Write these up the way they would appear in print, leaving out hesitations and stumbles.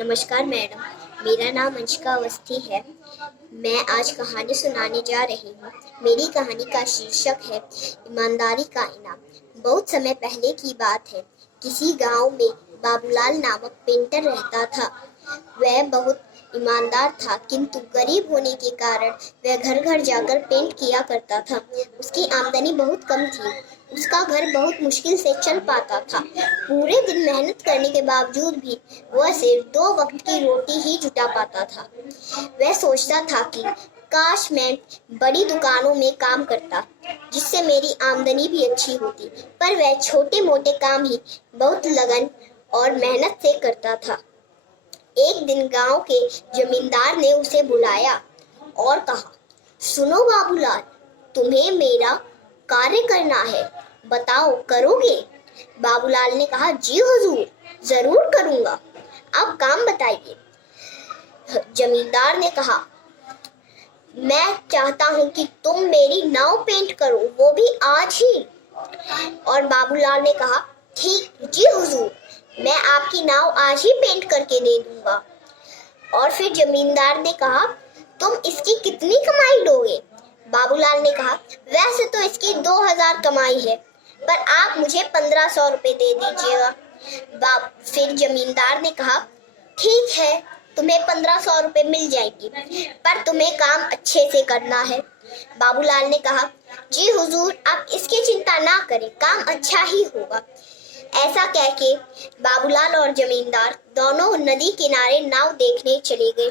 नमस्कार मैडम, मेरा नाम अंशिका अवस्थी है। मैं आज कहानी सुनाने जा रही हूँ। मेरी कहानी का शीर्षक है ईमानदारी का इनाम। बहुत समय पहले की बात है। किसी गांव में बाबूलाल नामक पेंटर रहता था। वह बहुत ईमानदार था, किंतु गरीब होने के कारण वह घर घर जाकर पेंट किया करता था। उसकी आमदनी बहुत कम थी। उसका घर बहुत मुश्किल से चल पाता था। पूरे दिन मेहनत करने के बावजूद भी वह सिर्फ 2 वक्त की रोटी ही जुटा पाता था। वह सोचता था कि काश मैं बड़ी दुकानों में काम करता, जिससे मेरी आमदनी भी अच्छी होती। पर वह छोटे मोटे काम ही बहुत लगन और मेहनत से करता था। एक दिन गांव के जमींदार ने उसे बुलाया और कहा, सुनो बाबूलाल, तुम्हें मेरा कार्य करना है, बताओ करोगे? बाबूलाल ने कहा, जी हुजूर, जरूर करूंगा। अब काम बताइए। जमींदार ने कहा, मैं चाहता हूं कि तुम मेरी नाव पेंट करो, वो भी आज ही। और बाबूलाल ने कहा, ठीक जी हुजूर, मैं आपकी नाव आज ही पेंट करके दे दूंगा। और फिर जमींदार ने कहा, तुम इसकी कितनी कमाई लोगे? बाबूलाल ने कहा, वैसे तो इसकी 2000 कमाई है, पर आप मुझे 1500 रुपए दे दीजिएगा। फिर जमींदार ने कहा, ठीक है, तुम्हें 1500 रुपए मिल जाएंगे, पर तुम्हें काम अच्छे से करना है। बाबूलाल ने कहा, जी हुजूर, आप इसकी चिंता ना करें, काम अच्छा ही होगा। ऐसा कहके बाबूलाल और जमींदार दोनों नदी किनारे नाव देखने चले गए।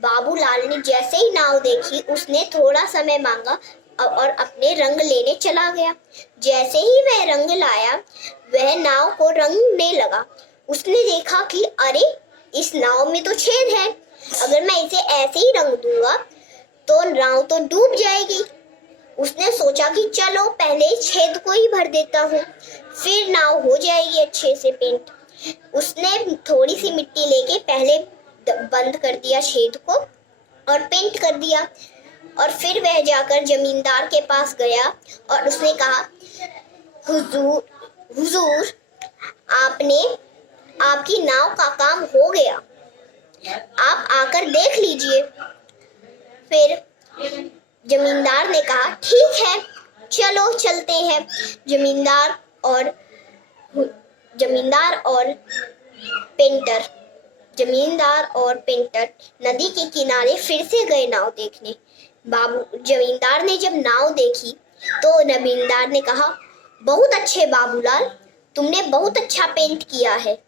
बाबूलाल ने जैसे ही नाव देखी, उसने थोड़ा समय मांगा और अपने रंग लेने चला गया। जैसे ही वह रंग लाया, वह नाव को रंगने लगा। उसने देखा कि अरे, इस नाव में तो छेद है। अगर मैं इसे ऐसे ही रंग दूंगा तो नाव तो डूब जाएगी। उसने सोचा कि चलो पहले छेद को ही भर देता हूँ, फिर नाव हो जाएगी अच्छे से पेंट। उसने थोड़ी सी मिट्टी लेके पहले बंद कर दिया छेद को और पेंट कर दिया। और फिर वह जाकर जमींदार के पास गया और उसने कहा, हुजूर, आपकी नाव का काम हो गया, आप आकर देख लीजिए। फिर जमींदार ने कहा, ठीक है, चलो चलते हैं। जमींदार और पेंटर नदी के किनारे फिर से गए नाव देखने। जमींदार ने जब नाव देखी तो जमींदार ने कहा, बहुत अच्छे बाबूलाल, तुमने बहुत अच्छा पेंट किया है।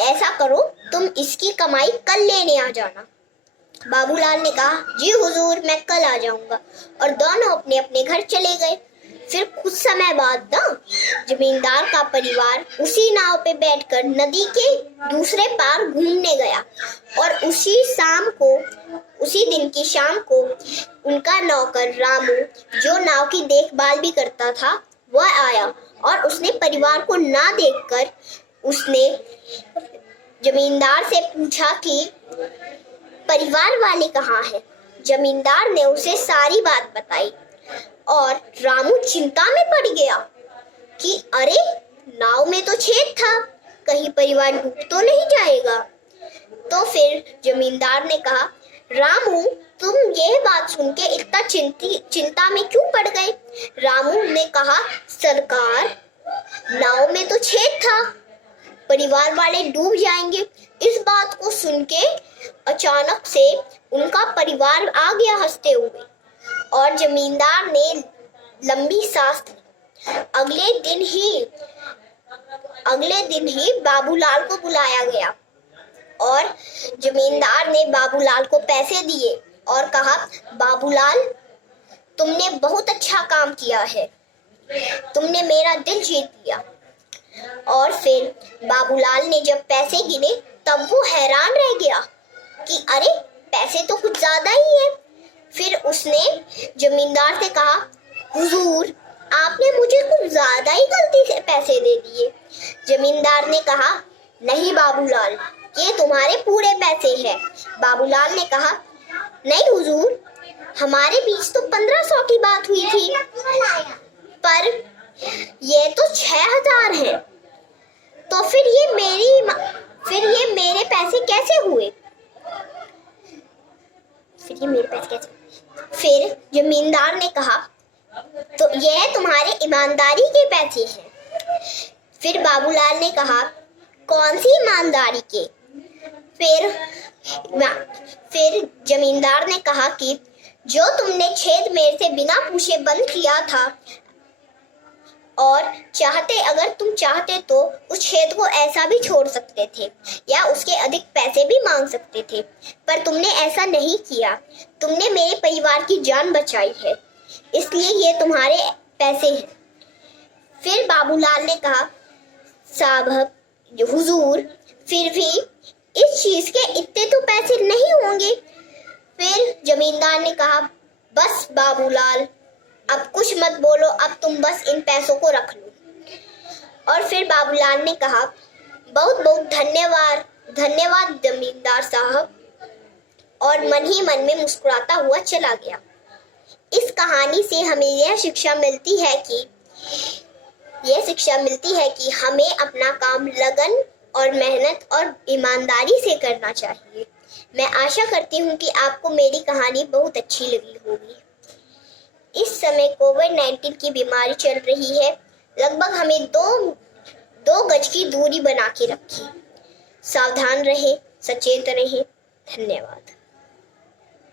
ऐसा करो, तुम इसकी कमाई कल लेने आ जाना। बाबूलाल ने कहा, जी हुजूर, मैं कल आ जाऊंगा। और दोनों अपने अपने घर चले गए। फिर कुछ समय बाद जमींदार का परिवार उसी नाव पे बैठकर नदी के दूसरे पार घूमने गया। और उसी दिन की शाम को उनका नौकर रामू, जो नाव की देखभाल भी करता था, वह आया। और उसने परिवार को ना देखकर उसने जमींदार से पूछा कि परिवार वाले कहाँ हैं? जमींदार ने उसे सारी बात बताई और रामू चिंता में पड़ गया कि अरे, नाव में तो छेद था, कहीं परिवार डूब तो नहीं जाएगा। तो फिर जमींदार ने कहा, रामू, तुम यह बात सुन के इतना चिंता में क्यों पड़ गए? रामू ने कहा, सरकार, नाव में तो छेद था, परिवार वाले डूब जाएंगे। इस बात को सुन के अचानक से उनका परिवार आ गया हंसते हुए, और जमींदार ने लंबी सांस ली। अगले दिन ही बाबूलाल को बुलाया गया और जमींदार ने बाबूलाल को पैसे दिए और कहा, बाबूलाल, तुमने बहुत अच्छा काम किया है, तुमने मेरा दिल जीत लिया। और फिर बाबूलाल ने जब पैसे गिने तब वो हैरान रह गया कि अरे, पैसे तो कुछ ज्यादा ही है। फिर उसने जमींदार से कहा, हुजूर, आपने मुझे कुछ ज्यादा ही गलती से पैसे दे दिए। जमींदार ने कहा, नहीं बाबूलाल, ये तुम्हारे पूरे पैसे हैं। बाबूलाल ने कहा, नहीं हुजूर, हमारे बीच तो 1500 की बात हुई थी, पर ये तो 6000 है। तो फिर ये फिर ये मेरे पैसे कैसे हुए? फिर जमींदार ने कहा, तो यह तुम्हारे ईमानदारी के पैसे हैं। फिर बाबूलाल ने कहा, कौन सी ईमानदारी के? फिर जमींदार ने कहा कि जो तुमने छेद मेरे से बिना पूछे बंद किया था, और अगर तुम चाहते तो उस छेद को ऐसा भी छोड़ सकते थे या उसके अधिक पैसे भी मांग सकते थे, पर तुमने ऐसा नहीं किया। तुमने मेरे परिवार की जान बचाई है, इसलिए ये तुम्हारे पैसे हैं। फिर बाबूलाल ने कहा, साहब हुजूर, फिर भी इस चीज के इतने तो पैसे नहीं होंगे। फिर जमींदार ने कहा, बस बाबूलाल, अब कुछ मत बोलो, अब तुम बस इन पैसों को रख लो। और फिर बाबूलाल ने कहा, बहुत बहुत धन्यवाद जमींदार साहब, और मन ही मन में मुस्कुराता हुआ चला गया। इस कहानी से हमें यह शिक्षा मिलती है कि हमें अपना काम लगन और मेहनत और ईमानदारी से करना चाहिए। मैं आशा करती हूँ कि आपको मेरी कहानी बहुत अच्छी लगी होगी। इस समय कोविड-19 की बीमारी चल रही है। लगभग हमें दो गज की दूरी बना के रखें। सावधान रहें, सचेत रहें। धन्यवाद।